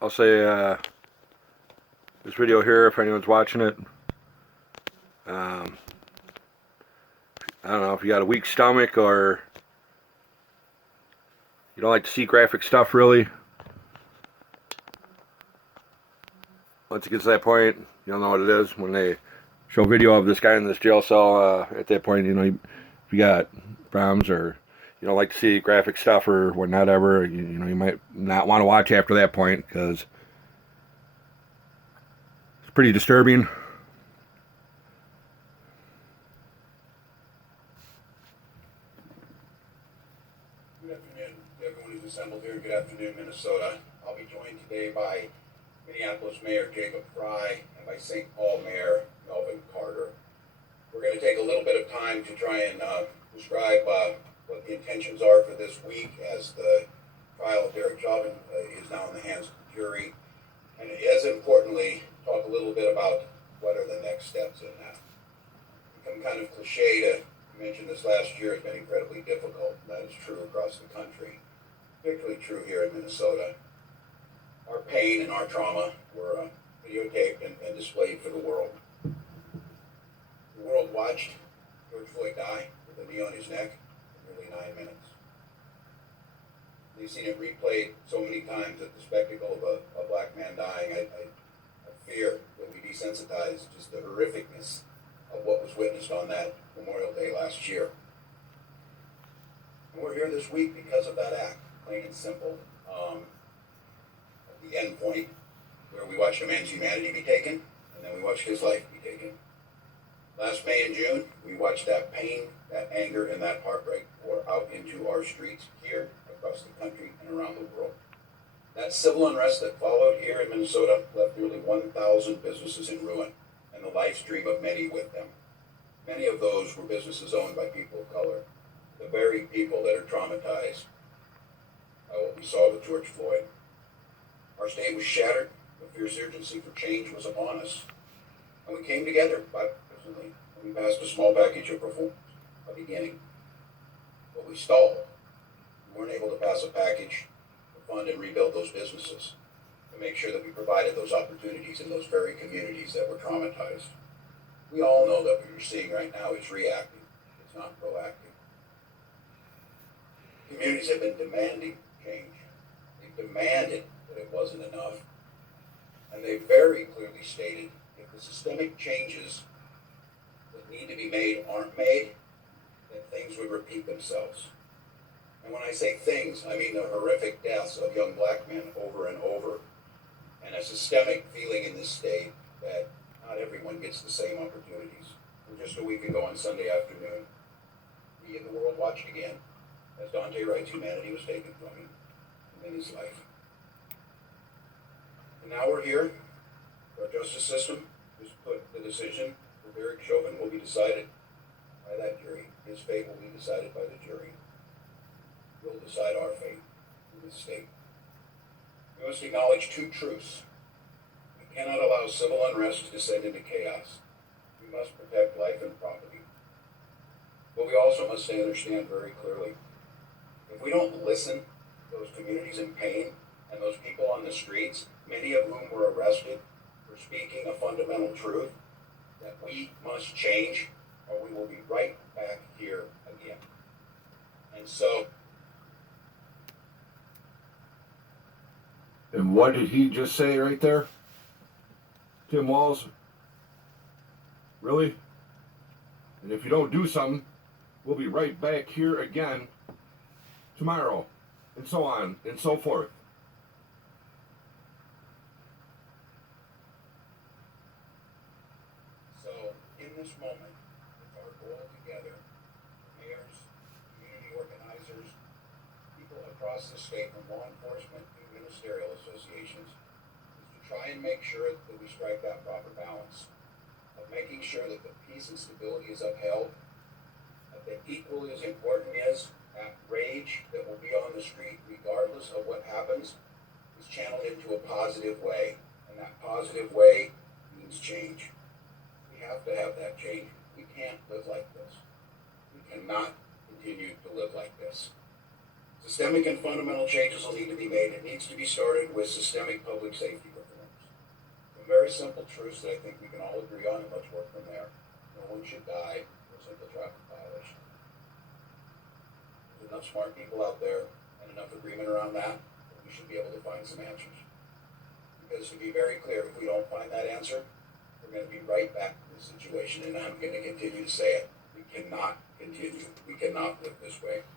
I'll say this video here, if anyone's watching it, I don't know if you got a weak stomach or you don't like to see graphic stuff really. Once it gets to that point, you'll know what it is when they show video of this guy in this jail cell. At that point, if you got problems or you don't like to see graphic stuff or whatnot ever, you might not want to watch after that point because it's pretty disturbing. Good afternoon, everyone who's assembled here. Good afternoon, Minnesota. I'll be joined today by Minneapolis Mayor Jacob Fry and by St. Paul Mayor Melvin Carter. We're going to take a little bit of time to try and describe what the intentions are for this week as the trial of Derek Chauvin is now in the hands of the jury. And as importantly, talk a little bit about what are the next steps in that. It's become kind of cliche to mention this last year has been incredibly difficult. That is true across the country, particularly true here in Minnesota. Our pain and our trauma were videotaped and displayed for the world. The world watched George Floyd die with a knee on his neck for nearly 9 minutes. They've seen it replayed so many times that the spectacle of a black man dying, I fear that we desensitize just the horrificness of what was witnessed on that Memorial Day last year. And we're here this week because of that act, plain and simple. At the end point, where we watched a man's humanity be taken, and then we watched his life be taken. Last May and June, we watched that pain, that anger, and that heartbreak pour out into our streets here, across the country, and around the world. That civil unrest that followed here in Minnesota left nearly 1,000 businesses in ruin, and the life stream of many with them. Many of those were businesses owned by people of color, the very people that are traumatized by what we saw with George Floyd. Our state was shattered, the fierce urgency for change was upon us, and we came together bipartisanly, and we passed a small package of reforms, a beginning. But we stalled. We weren't able to pass a package to fund and rebuild those businesses, to make sure that we provided those opportunities in those very communities that were traumatized. We all know that what you're seeing right now is reactive. It's not proactive. Communities have been demanding change. They've demanded that it wasn't enough. And they very clearly stated if the systemic changes that need to be made aren't made, then things would repeat themselves. And when I say things, I mean the horrific deaths of young black men over and over, and a systemic feeling in this state that not everyone gets the same opportunities. And just a week ago on Sunday afternoon, we in the world watched again as Dante Wright's humanity was taken from him and in his life. And now we're here. Our justice system has put the decision for Derek Chauvin will be decided by that jury. His fate will be decided by the jury. We'll decide our fate in this state. We must acknowledge two truths. We cannot allow civil unrest to descend into chaos. We must protect life and property. But we also must understand very clearly, if we don't listen to those communities in pain and those people on the streets, many of whom were arrested for speaking a fundamental truth, that we must change or we will be right back here again. And so, And what did he just say right there? Tim WALZ? Really? And if you don't do something, we'll be right back here again tomorrow, and so on and so forth. So in this moment, it's our goal together, mayors, community organizers, people across the state from law enforcement to ministerial associations, is to try and make sure that we strike that proper balance of making sure that the peace and stability is upheld, that equally as important is that rage that will be on the street regardless of what happens is channeled into a positive way, and that positive way means change. We have to have that change. We can't live like this. We cannot continue to live like this. Systemic and fundamental changes will need to be made. It needs to be started with systemic public safety reforms. Some very simple truths that I think we can all agree on, and let's work from there. No one should die for a simple traffic violation. There's enough smart people out there and enough agreement around that we should be able to find some answers. Because to be very clear, if we don't find that answer, we're going to be right back in this situation, and I'm going to continue to say it. We cannot continue. We cannot live this way.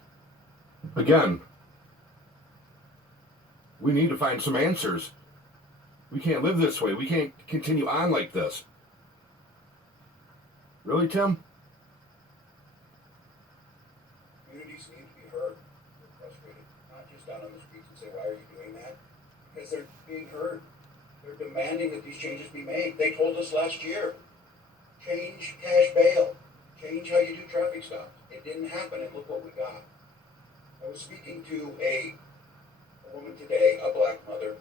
Again, we need to find some answers. We can't live this way. We can't continue on like this. Really, Tim? Communities need to be heard. They're frustrated, not just down on the streets and say, why are you doing that? Because they're being heard. They're demanding that these changes be made. They told us last year, change cash bail. Change how you do traffic stops. It didn't happen, and look what we got. I was speaking to a woman today, a black mother,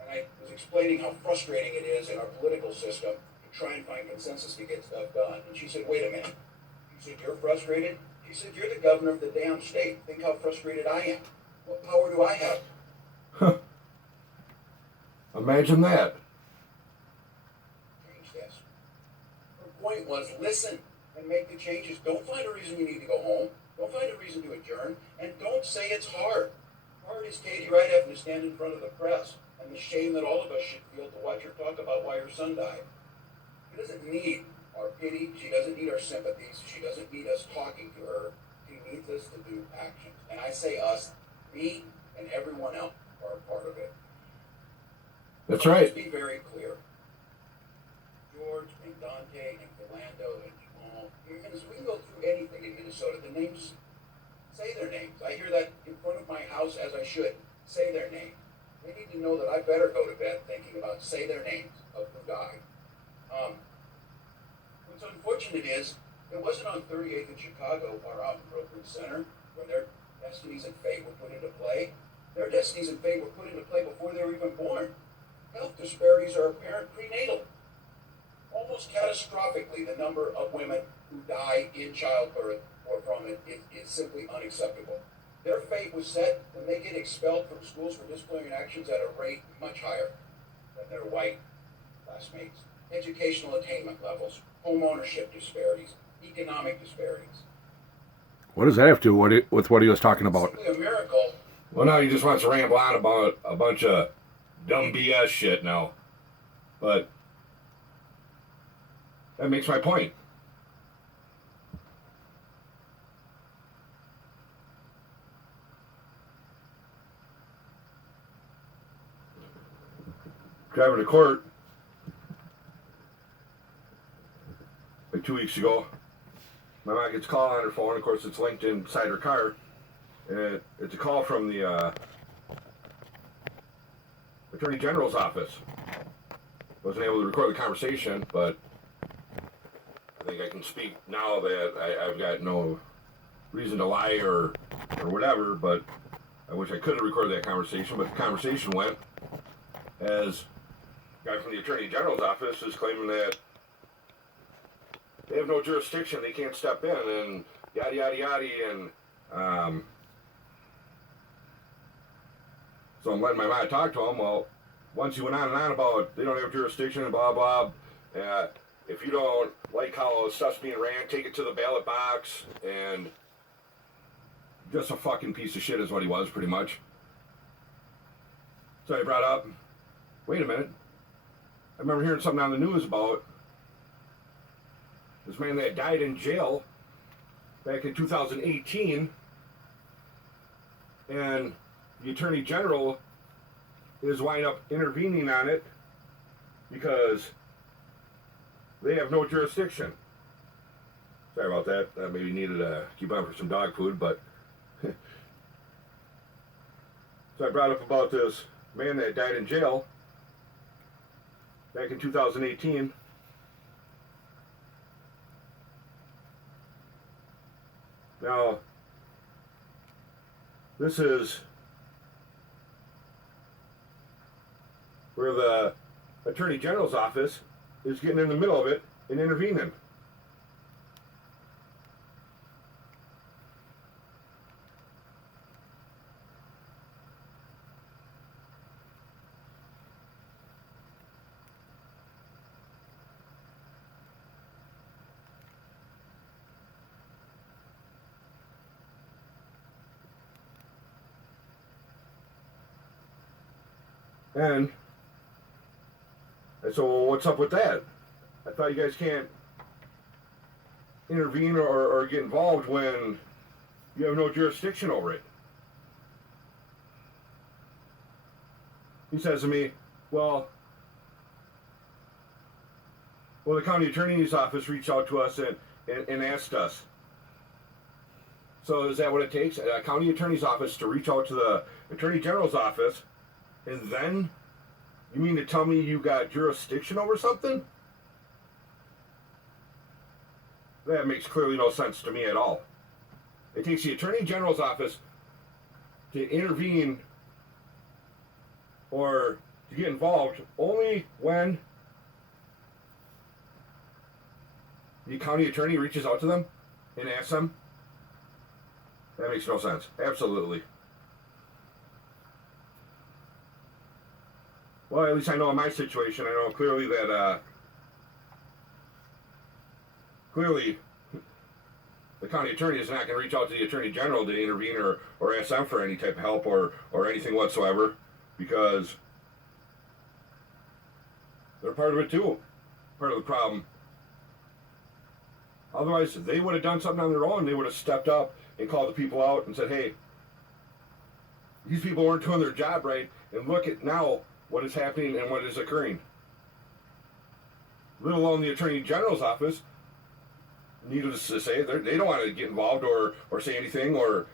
and I was explaining how frustrating it is in our political system to try and find consensus to get stuff done. And she said, wait a minute. She said, you're frustrated? She said, you're the governor of the damn state. Think how frustrated I am. What power do I have? Huh. Imagine that. Change this. Her point was, listen and make the changes. Don't find a reason you need to go home. Don't find a reason to adjourn. And don't say it's hard. Hard is Katie Wright having to stand in front of the press, and the shame that all of us should feel to watch her talk about why her son died. She doesn't need our pity. She doesn't need our sympathies. She doesn't need us talking to her. She needs us to do actions. And I say us, me, and everyone else are a part of it. That's right. Let's be very clear. George and Dante and Philando and Jamal, we can go through anything in Minnesota. The names, say their names. I hear that in front of my house as I should. Say their names. They need to know that I better go to bed thinking about say their names of who died. What's unfortunate is it wasn't on 38th in Chicago or out in Brooklyn Center when their destinies and fate were put into play. Their destinies and fate were put into play before they were even born. Health disparities are apparent prenatal. Almost catastrophically, the number of women who die in childbirth or from it is simply unacceptable. Their fate was set when they get expelled from schools for disciplinary actions at a rate much higher than their white classmates. Educational attainment levels, home ownership disparities, economic disparities. What does that have to do with what he was talking about? It's simply a miracle. Well, now he just wants to ramble on about a bunch of dumb BS shit now. But that makes my point. Driving to court like 2 weeks ago, my mom gets a call on her phone. Of course, it's linked inside her car. And it's a call from the Attorney General's office. Wasn't able to record the conversation, but I think I can speak now that I've got no reason to lie or whatever, but I wish I could have recorded that conversation. But the conversation went as a guy from the Attorney General's office is claiming that they have no jurisdiction, they can't step in, and yada yada yada, and so I'm letting my mom talk to him. Well, once he went on and on about they don't have jurisdiction and blah blah, if you don't like how stuff's being ran, take it to the ballot box, and just a fucking piece of shit is what he was, pretty much. So I brought up, wait a minute, I remember hearing something on the news about this man that died in jail back in 2018, and the Attorney General is winding up intervening on it because they have no jurisdiction. Sorry about that. I maybe needed to keep on for some dog food, but so I brought up about this man that died in jail back in 2018. Now, this is where the Attorney General's office is getting in the middle of it and intervening. And I said, well, what's up with that? I thought you guys can't intervene or get involved when you have no jurisdiction over it. He says to me, well, the county attorney's office reached out to us and asked us. So is that what it takes? A county attorney's office to reach out to the attorney general's office, and then you mean to tell me you got jurisdiction over something? That makes clearly no sense to me at all. It takes the attorney general's office to intervene or to get involved only when the county attorney reaches out to them and asks them. That makes no sense. Absolutely. Well, at least I know in my situation, I know clearly that clearly the county attorney is not going to reach out to the attorney general to intervene or ask them for any type of help or anything whatsoever, because they're part of it too, part of the problem. Otherwise, they would have done something on their own. They would have stepped up and called the people out and said, hey, these people weren't doing their job right, and look at now what is happening and what is occurring. Let alone the attorney general's office, needless to say, they don't want to get involved or say anything, or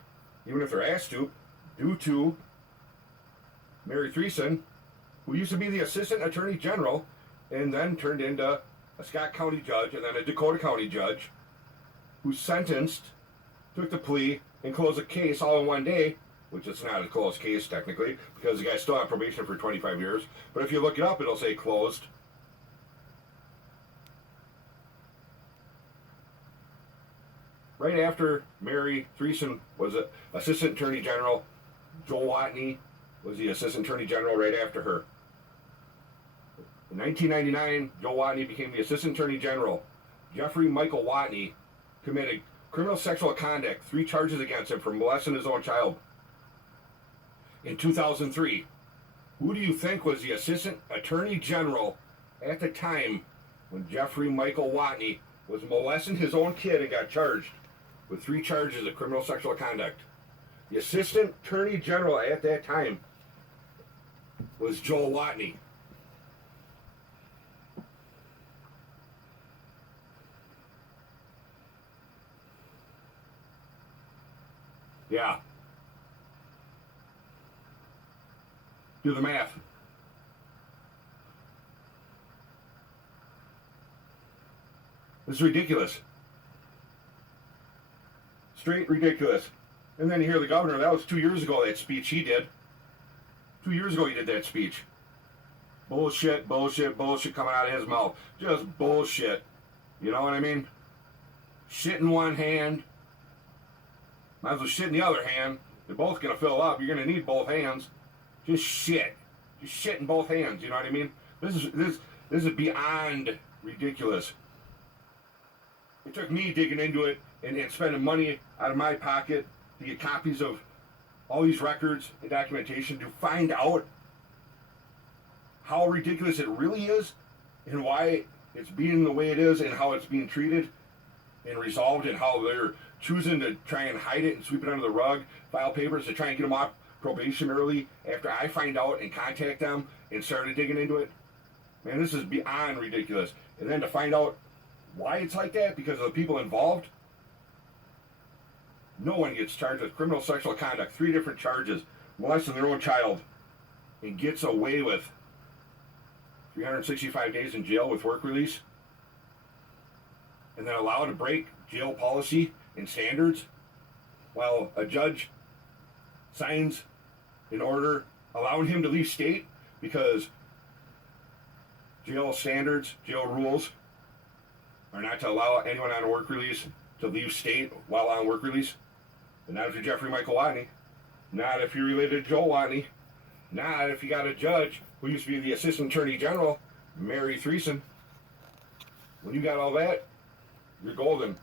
even if they're asked to, due to Mary Threesen, who used to be the assistant attorney general and then turned into a Scott County judge and then a Dakota County judge, who sentenced, took the plea, and closed the case all in one day, which is not a closed case technically, because the guy's still on probation for 25 years. But if you look it up, it'll say closed. Right after Mary Threesen was an assistant attorney general, Joel Watney was the assistant attorney general right after her. In 1999, Joel Watney became the assistant attorney general. Jeffrey Michael Watney committed criminal sexual conduct, 3 charges against him for molesting his own child. In 2003, who do you think was the assistant attorney general at the time when Jeffrey Michael Watney was molesting his own kid and got charged with 3 charges of criminal sexual conduct? The assistant attorney general at that time was Joel Watney. Yeah. Do the math. This is ridiculous. Straight ridiculous. And then you hear the governor, that was 2 years ago, that speech he did. 2 years ago he did that speech. Bullshit, bullshit, bullshit coming out of his mouth. Just bullshit. You know what I mean? Shit in one hand. Might as well shit in the other hand. They're both going to fill up. You're going to need both hands. Just shit. Just shit in both hands. You know what I mean? This is beyond ridiculous. It took me digging into it and spending money out of my pocket to get copies of all these records and documentation to find out how ridiculous it really is and why it's being the way it is and how it's being treated and resolved and how they're choosing to try and hide it and sweep it under the rug, file papers to try and get them off probation early after I find out and contact them and started digging into it. Man, this is beyond ridiculous. And then to find out why it's like that because of the people involved. No one gets charged with criminal sexual conduct, 3 different charges, molesting their own child, and gets away with 365 days in jail with work release, and then allowed to break jail policy and standards while a judge signs an order allowing him to leave state because jail standards, jail rules are not to allow anyone on work release to leave state while on work release. But not if you're Jeffrey Michael Watney. Not if you're related to Joel Watney. Not if you got a judge who used to be the assistant attorney general, Mary Threesen. When you got all that, you're golden.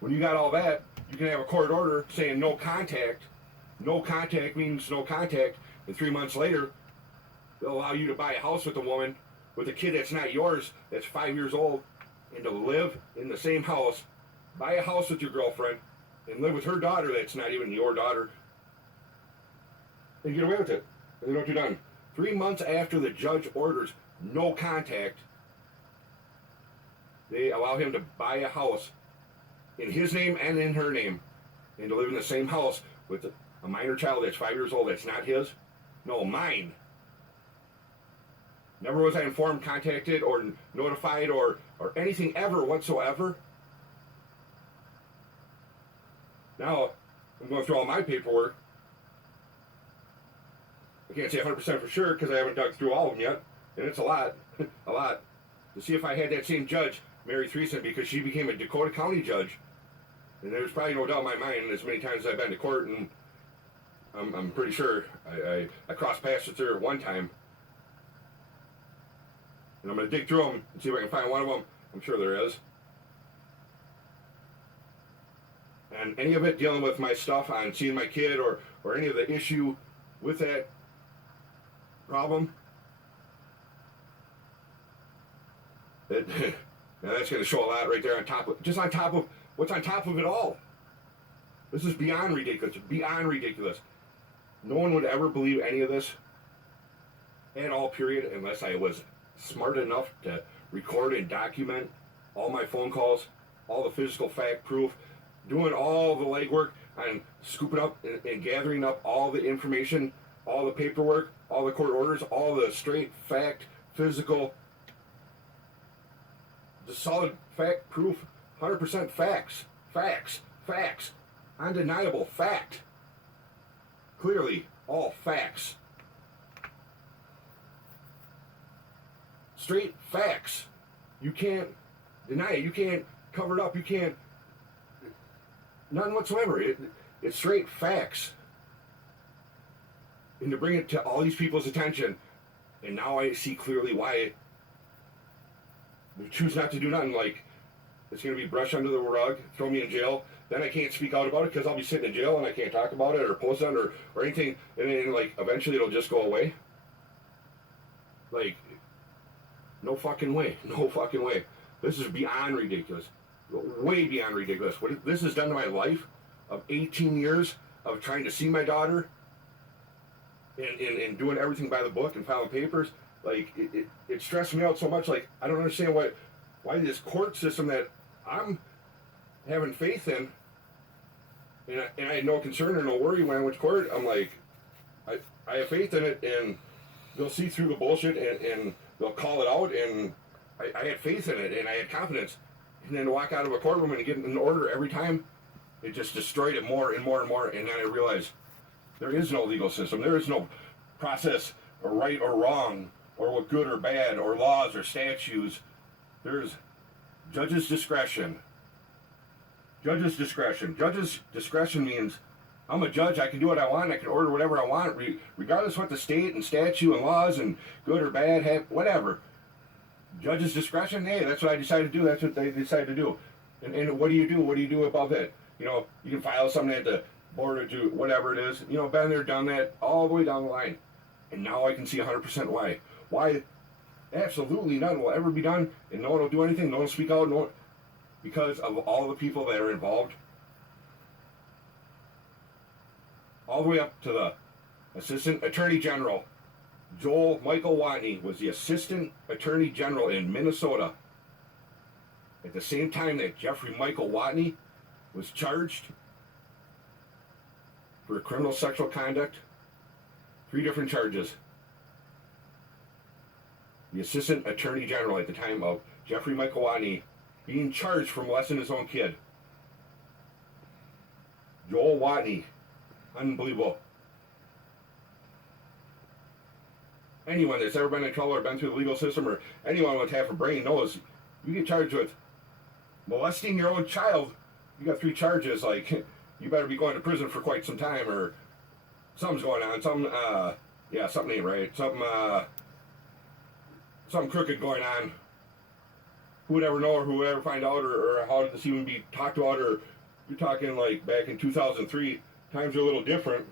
When you got all that, you can have a court order saying no contact. No contact means no contact. And 3 months later, They'll allow you to buy a house with a woman, with a kid that's not yours, that's 5 years old, and to live in the same house, buy a house with your girlfriend, and live with her daughter that's not even your daughter, and get away with it. And then what you're done. 3 months after the judge orders no contact, they allow him to buy a house in his name and in her name, and to live in the same house with a minor child that's 5 years old that's not his. No, mine. Never was I informed, contacted, or notified, or anything ever whatsoever. Now, I'm going through all my paperwork. I can't say 100% for sure because I haven't dug through all of them yet. And it's a lot, a lot. To see if I had that same judge, Mary Threeson, because she became a Dakota County judge. And there's probably no doubt in my mind, as many times as I've been to court, and I'm pretty sure I crossed paths with her at one time. And I'm going to dig through them and see if I can find one of them. I'm sure there is. And any of it dealing with my stuff on seeing my kid or any of the issue with that problem, now that's going to show a lot right there on top of, just on top of what's on top of it all. This is beyond ridiculous. Beyond ridiculous. No one would ever believe any of this at all, period, unless I was smart enough to record and document all my phone calls, all the physical fact proof, doing all the legwork on scooping up and gathering up all the information, all the paperwork, all the court orders, all the straight fact, physical, the solid fact proof, 100% facts, undeniable fact, clearly all facts. Straight facts. You can't deny it. You can't cover it up. You can't. None whatsoever. It's straight facts. And to bring it to all these people's attention, and now I see clearly why they choose not to do nothing. Like, it's going to be brushed under the rug, throw me in jail. Then I can't speak out about it because I'll be sitting in jail and I can't talk about it or post on it or anything. And then, like, eventually it'll just go away. Like, no fucking way. No fucking way. This is beyond ridiculous. Way beyond ridiculous. What this has done to my life of 18 years of trying to see my daughter and doing everything by the book and filing papers. Like, it stressed me out so much. Like, I don't understand why this court system that I'm having faith in, and I had no concern or no worry when I went to court. I'm like, I have faith in it, and they'll see through the bullshit and they'll call it out, and I had faith in it and I had confidence. And then to walk out of a courtroom and get an order every time, it just destroyed it more and more and more. And then I realized there is no legal system. There is no process or right or wrong or what good or bad or laws or statutes. There's judge's discretion. Judge's discretion. Judge's discretion means I'm a judge. I can do what I want. I can order whatever I want, regardless what the state and statute and laws and good or bad, whatever. Judge's discretion, hey, that's what I decided to do. That's what they decided to do. And what do you do? What do you do about that? You know, you can file something at the board or do whatever it is. You know, been there, done that, all the way down the line. And now I can see 100% why. Why absolutely none will ever be done, and no one will do anything, no one will speak out, no one, because of all the people that are involved. All the way up to the Assistant Attorney General. Joel Michael Watney was the Assistant Attorney General in Minnesota at the same time that Jeffrey Michael Watney was charged for criminal sexual conduct. 3 different charges. The Assistant Attorney General at the time of Jeffrey Michael Watney being charged for molesting his own kid. Joel Watney. Unbelievable. Anyone that's ever been in trouble or been through the legal system, or anyone with half a brain knows you get charged with molesting your own child. You got 3 charges. Like, you better be going to prison for quite some time, or something's going on. Something ain't right. Something crooked going on. Who would ever know, or who would ever find out, or how did this even be talked about? Or you're talking like back in 2003, times are a little different.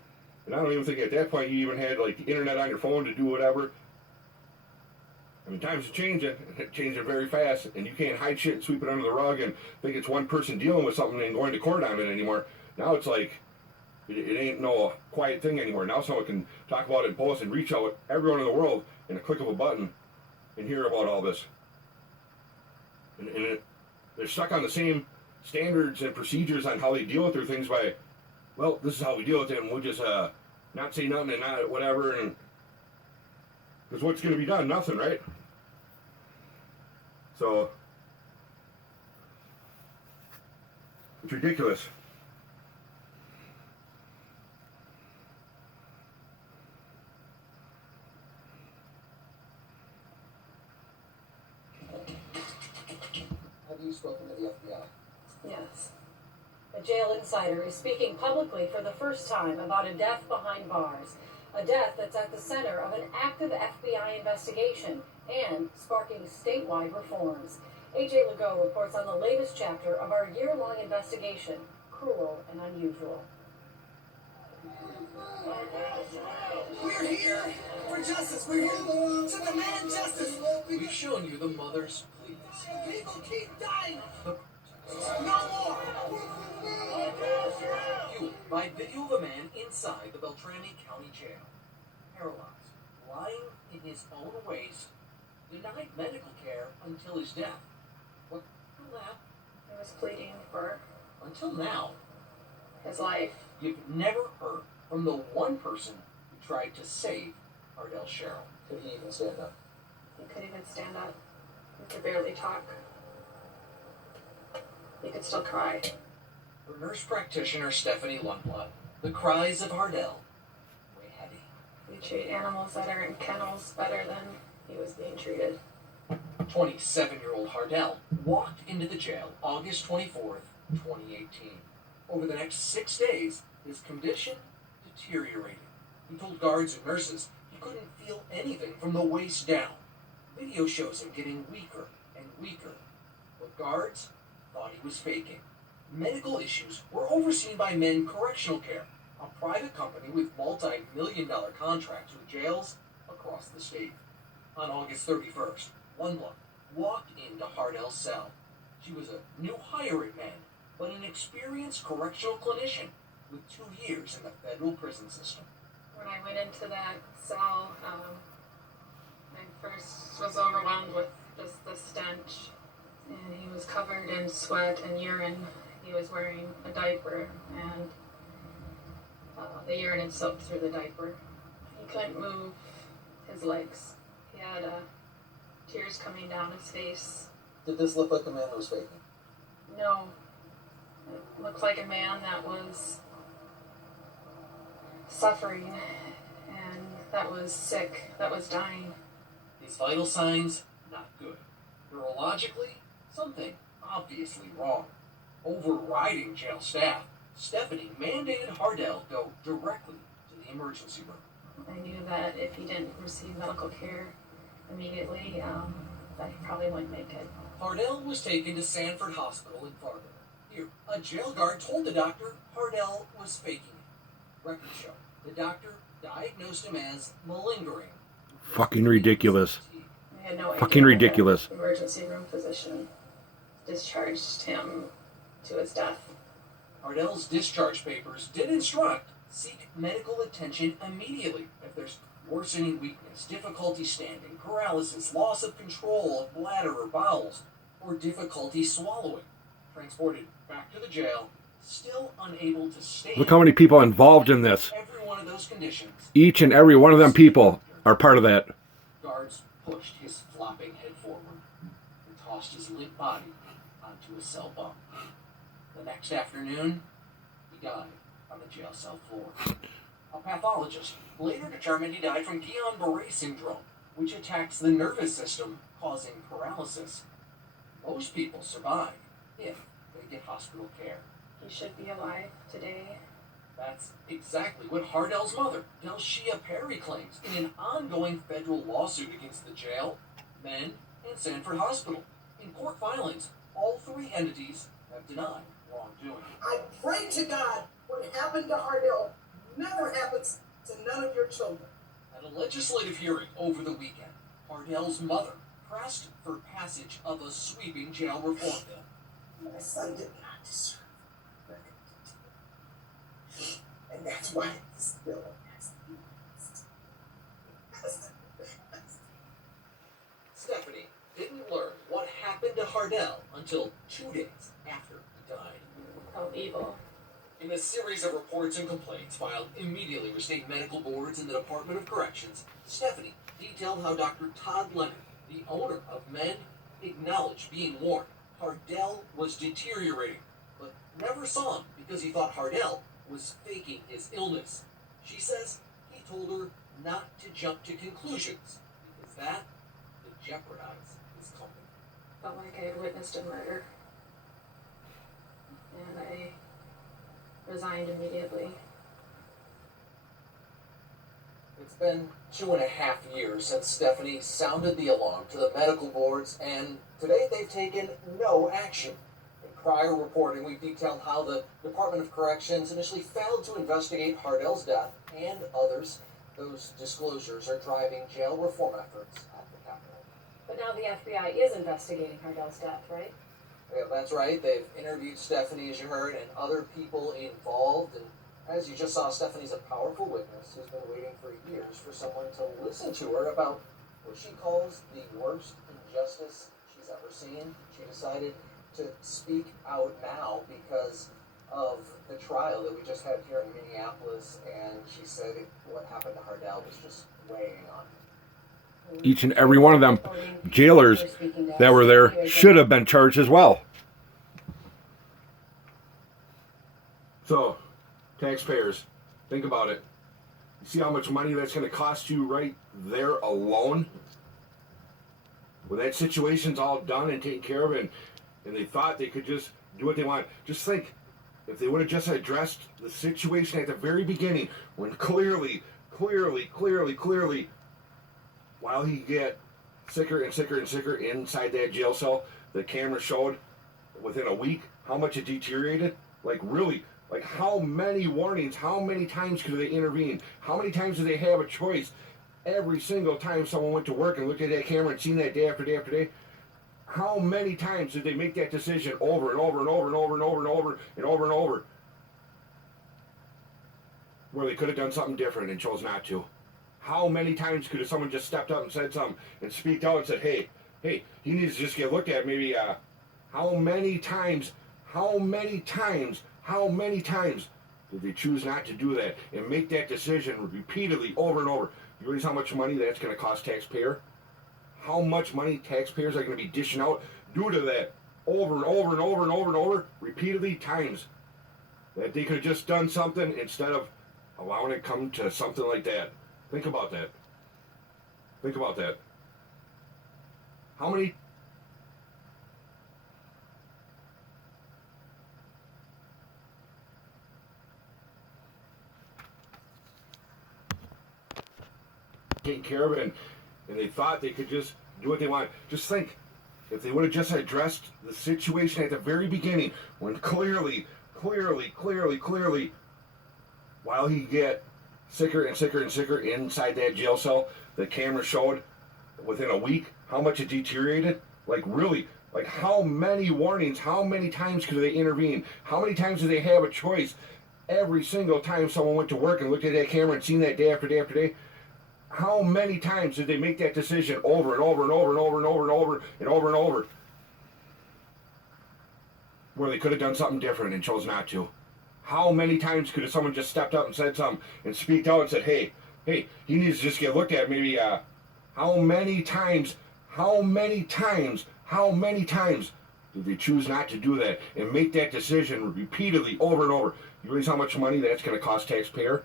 And I don't even think at that point you even had like the internet on your phone to do whatever. I mean, times are changing very fast, and you can't hide shit and sweep it under the rug and think it's one person dealing with something and going to court on it anymore. Now it's like, it ain't no quiet thing anymore. Now someone can talk about it and post and reach out everyone in the world in a click of a button and hear about all this. And they're stuck on the same standards and procedures on how they deal with their things by, well, this is how we deal with it, and we'll just not say nothing and not whatever, and because what's going to be done? Nothing, right? So it's ridiculous. Have you spoken to the FBI? Yes. A jail insider is speaking publicly for the first time about a death behind bars. A death that's at the center of an active FBI investigation and sparking statewide reforms. AJ Legault reports on the latest chapter of our year-long investigation, Cruel and Unusual. We're here for justice. We're here to demand justice. We've shown you the mother's pleas. People keep dying. The No more. fueled by video of a man inside the Beltrami County Jail. Paralyzed, lying in his own waste, denied medical care until his death. What until that? He was pleading for Until now, his life. you've never heard from the one person who tried to save Ardell Sherrill. Could he even stand up? He couldn't even stand up. He could barely talk. He could still cry. For nurse practitioner Stephanie Lundblad, the cries of Ardell weigh heavy. We treat animals that are in kennels better than he was being treated. 27-year-old Hardell walked into the jail August 24th, 2018. Over the next 6 days, his condition deteriorated. He told guards and nurses he couldn't feel anything from the waist down. Video shows him getting weaker and weaker. But guards thought he was faking. Medical issues were overseen by Men Correctional Care, a private company with multi-million-dollar contracts with jails across the state. On August 31st, Lundblad walked into Hardell's cell. She was a new hire at Men, but an experienced correctional clinician with 2 years in the federal prison system. When I went into that cell, I first was overwhelmed with just the stench. And he was covered in sweat and urine. He was wearing a diaper, and the urine had soaked through the diaper. He couldn't move his legs. He had tears coming down his face. Did this look like a man who was faking? No. It looked like a man that was suffering, and that was sick, that was dying. His vital signs, not good. Neurologically, something obviously wrong. Overriding jail staff, Stephanie mandated Hardell go directly to the emergency room. I knew that if he didn't receive medical care immediately, that he probably wouldn't make it. Hardell was taken to Sanford Hospital in Fargo. Here, a jail guard told the doctor Hardell was faking it. Records show the doctor diagnosed him as malingering. Fucking ridiculous. I had no Fucking idea ridiculous. that the emergency room physician discharged him to his death. Hardell's discharge papers did instruct seek medical attention immediately if there's worsening weakness, difficulty standing, paralysis, loss of control of bladder or bowels, or difficulty swallowing. Transported back to the jail, still unable to stand. Look how many people involved in this. Every one of those conditions. Each and every one of them people are part of that. Guards pushed his flopping head forward and tossed his limp body onto a cell bunk. The next afternoon, he died on the jail cell floor. A pathologist later determined he died from Guillain-Barré syndrome, which attacks the nervous system, causing paralysis. Most people survive if they get hospital care. He should be alive today. That's exactly what Hardell's mother, Delshia Perry, claims in an ongoing federal lawsuit against the jail, Men, and Sanford Hospital. In court filings, all three entities have denied wrongdoing. I pray to God what happened to Hardell never happens to none of your children. At a legislative hearing over the weekend, Hardell's mother pressed for passage of a sweeping jail reform bill. My son did not deserve nothing to do. And that's why this bill has to be passed. It has to be passed. Stephanie didn't learn what happened to Hardell until 2 days after he died. How evil. In a series of reports and complaints filed immediately with state medical boards and the Department of Corrections, Stephanie detailed how Dr. Todd Leonard, the owner of Men, acknowledged being warned Hardell was deteriorating, but never saw him because he thought Hardell was faking his illness. She says he told her not to jump to conclusions because that would jeopardize his company. Felt like I had witnessed a murder. And I resigned immediately. It's been 2.5 years since Stephanie sounded the alarm to the medical boards, and today they've taken no action. In prior reporting, we've detailed how the Department of Corrections initially failed to investigate Hardell's death and others. Those disclosures are driving jail reform efforts at the Capitol. But now the FBI is investigating Hardell's death, right? Yeah, that's right. They've interviewed Stephanie, as you heard, and other people involved. And as you just saw, Stephanie's a powerful witness who's been waiting for years for someone to listen to her about what she calls the worst injustice she's ever seen. She decided to speak out now because of the trial that we just had here in Minneapolis, and she said what happened to Hardell was just weighing on her. Each and every one of them jailers that were there should have been charged as well. So, taxpayers, think about it. You see how much money that's going to cost you right there alone? When that situation's all done and taken care of, and they thought they could just do what they want. Just think, if they would have just addressed the situation at the very beginning, when clearly, while he get sicker and sicker and sicker inside that jail cell, the camera showed within a week how much it deteriorated. Like really, like how many warnings, how many times could they intervene? How many times did they have a choice? Every single time someone went to work and looked at that camera and seen that day after day after day, how many times did they make that decision over and over and over and over and over and over and over and over? Where they could have done something different and chose not to. How many times could have someone just stepped up and said something and speaked out and said, hey, he needs to just get looked at maybe, how many times did they choose not to do that and make that decision repeatedly over and over? You realize how much money that's going to cost taxpayer? How much money taxpayers are going to be dishing out due to that over and over and over and over and over repeatedly times? That they could have just done something instead of allowing it to come to something like that. Think about that. Think about that. How many taken care of it, and they thought they could just do what they want. Just think, if they would have just addressed the situation at the very beginning, when clearly, while he get sicker and sicker and sicker inside that jail cell, the camera showed within a week how much it deteriorated. Like really, like how many warnings, how many times could they intervene? How many times did they have a choice? Every single time someone went to work and looked at that camera and seen that day after day after day, how many times did they make that decision over and over and over and over and over and over and over and over? Where they could have done something different and chose not to. How many times could have someone just stepped up and said something and speaked out and said, hey, he needs to just get looked at maybe, how many times did they choose not to do that and make that decision repeatedly over and over? You realize how much money that's going to cost taxpayer?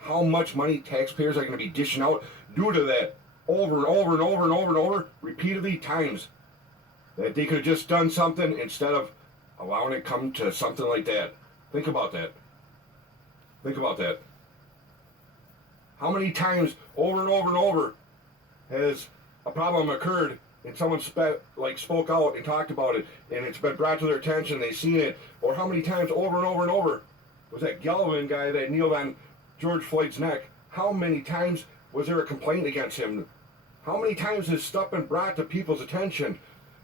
How much money taxpayers are going to be dishing out due to that over and over and over and over and over repeatedly times? That they could have just done something instead of allowing it to come to something like that. Think about that. Think about that. How many times over and over and over has a problem occurred and someone spoke out and talked about it and it's been brought to their attention, they've seen it? Or how many times over and over and over was that Galvin guy that kneeled on George Floyd's neck? How many times was there a complaint against him? How many times has stuff been brought to people's attention?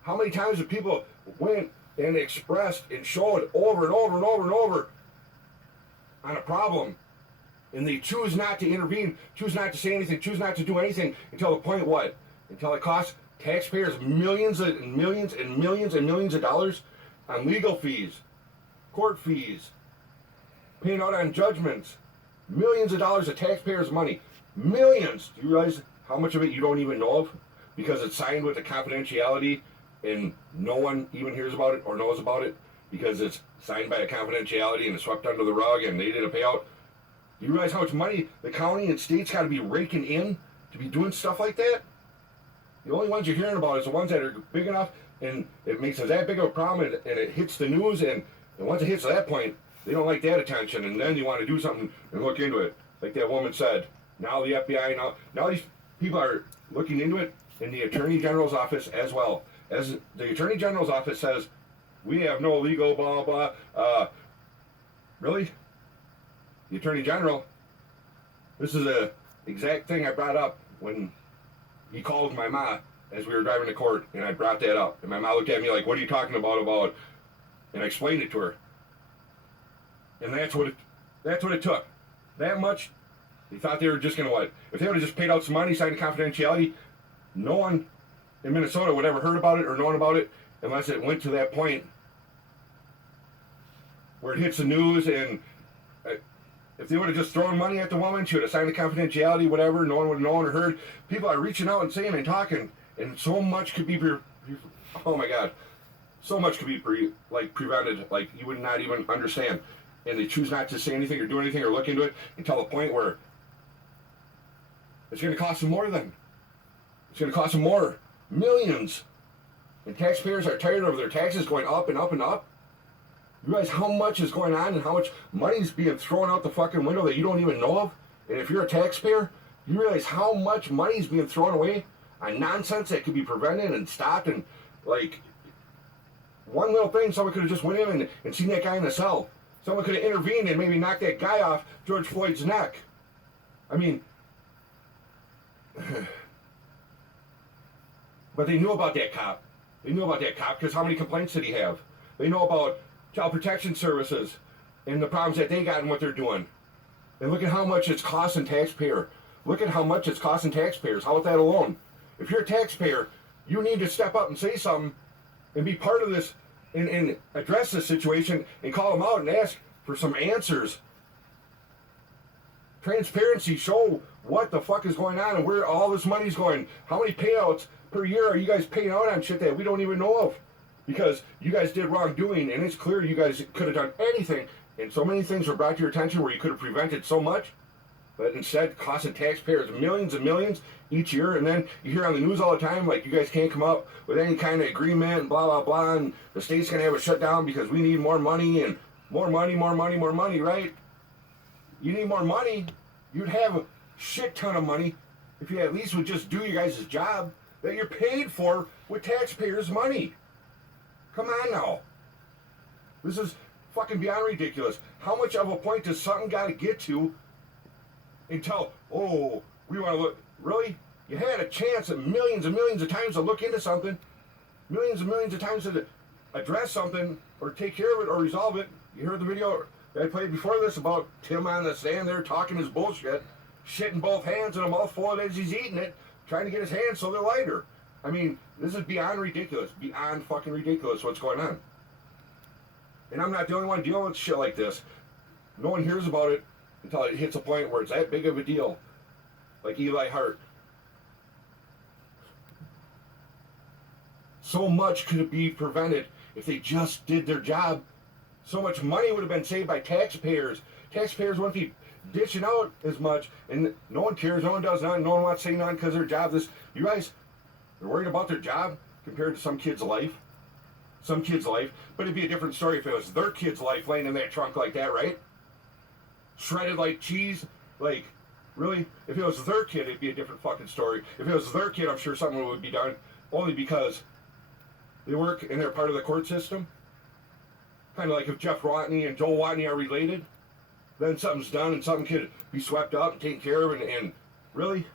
How many times have people went and expressed and showed over and over and over and over on a problem, and they choose not to intervene, choose not to say anything, choose not to do anything until the point what? Until it costs taxpayers millions and millions and millions and millions of dollars on legal fees, court fees, paying out on judgments, millions of dollars of taxpayers' money. Millions! Do you realize how much of it you don't even know of? Because it's signed with a confidentiality and no one even hears about it or knows about it because it's signed by a confidentiality and it's swept under the rug and they did a payout. Do you realize how much money the county and states got to be raking in to be doing stuff like that? The only ones you're hearing about is the ones that are big enough and it makes it that big of a problem and it hits the news and once it hits that point, they don't like that attention and then you want to do something and look into it. Like that woman said, now the FBI, now these people are looking into it in the Attorney General's office as well. As the Attorney General's office says, we have no legal blah blah. Really? The Attorney General, this is a exact thing I brought up when he called my ma as we were driving to court, and I brought that up. And my ma looked at me like, what are you talking about? And I explained it to her. And that's what it took. That much. They thought they were just going to what? If they would have just paid out some money, signed a confidentiality, no one in Minnesota would ever heard about it or known about it unless it went to that point where it hits the news. And if they would have just thrown money at the woman, she would have signed a confidentiality, whatever, no one would have known or heard. People are reaching out and saying and talking, and so much could be, oh my God, so much could be prevented, like you would not even understand. And they choose not to say anything or do anything or look into it until the point where it's going to cost them more then. It's going to cost them more. Millions. And taxpayers are tired of their taxes going up and up and up. You realize how much is going on and how much money is being thrown out the fucking window that you don't even know of? And if you're a taxpayer, you realize how much money is being thrown away on nonsense that could be prevented and stopped. And like one little thing, someone could have just went in and seen that guy in the cell. Someone could have intervened and maybe knocked that guy off George Floyd's neck. I mean, but they knew about that cop. They knew about that cop because how many complaints did he have? They know about child protection services and the problems that they got and what they're doing. And look at how much it's costing taxpayer. Look at how much it's costing taxpayers. How about that alone? If you're a taxpayer, you need to step up and say something and be part of this and address this situation and call them out and ask for some answers. Transparency, show what the fuck is going on and where all this money's going. How many payouts per year are you guys paying out on shit that we don't even know of? Because you guys did wrongdoing and it's clear you guys could have done anything and so many things were brought to your attention where you could have prevented so much, but instead costing taxpayers millions and millions each year. And then you hear on the news all the time like you guys can't come up with any kind of agreement and blah blah blah and the state's gonna have a shutdown because we need more money and more money, right? You need more money. You'd have a shit ton of money if you at least would just do your guys' job that you're paid for with taxpayers' money. Come on now. This is fucking beyond ridiculous. How much of a point does something got to get to until, oh, we want to look? Really? You had a chance at millions and millions of times to look into something, millions and millions of times to address something or take care of it or resolve it. You heard the video that I played before this about Tim on the stand there talking his bullshit, shit in both hands and a mouthful of it as he's eating it, trying to get his hands so they're lighter. I mean, this is beyond ridiculous. Beyond fucking ridiculous what's going on. And I'm not the only one dealing with shit like this. No one hears about it until it hits a point where it's that big of a deal. Like Eli Hart. So much could be prevented if they just did their job. So much money would have been saved by taxpayers. Taxpayers wouldn't be dishing out as much. And no one cares. No one does nothing. No one wants to say nothing because their job is... You guys... They're worried about their job compared to some kid's life. Some kid's life. But it'd be a different story if it was their kid's life laying in that trunk like that, right? Shredded like cheese. Like, really? If it was their kid, it'd be a different fucking story. If it was their kid, I'm sure something would be done. Only because they work and they're part of the court system. Kind of like if Jeff Watney and Joel Watney are related. Then something's done and something could be swept up and taken care of. And really?